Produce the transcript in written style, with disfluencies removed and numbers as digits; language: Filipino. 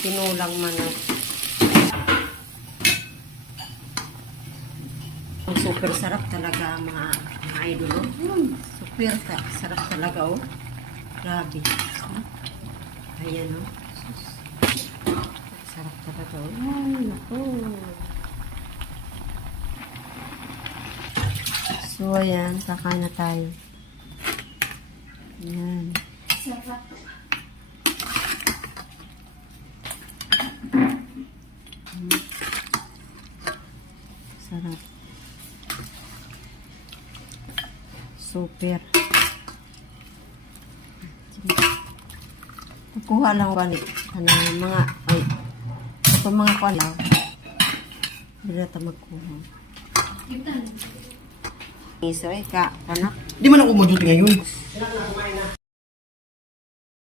tinulang manok. Ang super sarap talaga mga idol. Super sarap talaga oh. Grabe. Ayan oh. Sarap talaga oh. Ay, naku. So ayan, kakain na tayo. Ayan. Sarap. Sarap. Super. Kukuha lang ko mga ay ito mga kwalaw. Hindi na ito magkuha. Itan. Iso ay ka, anak. Di man ako maduti ngayon.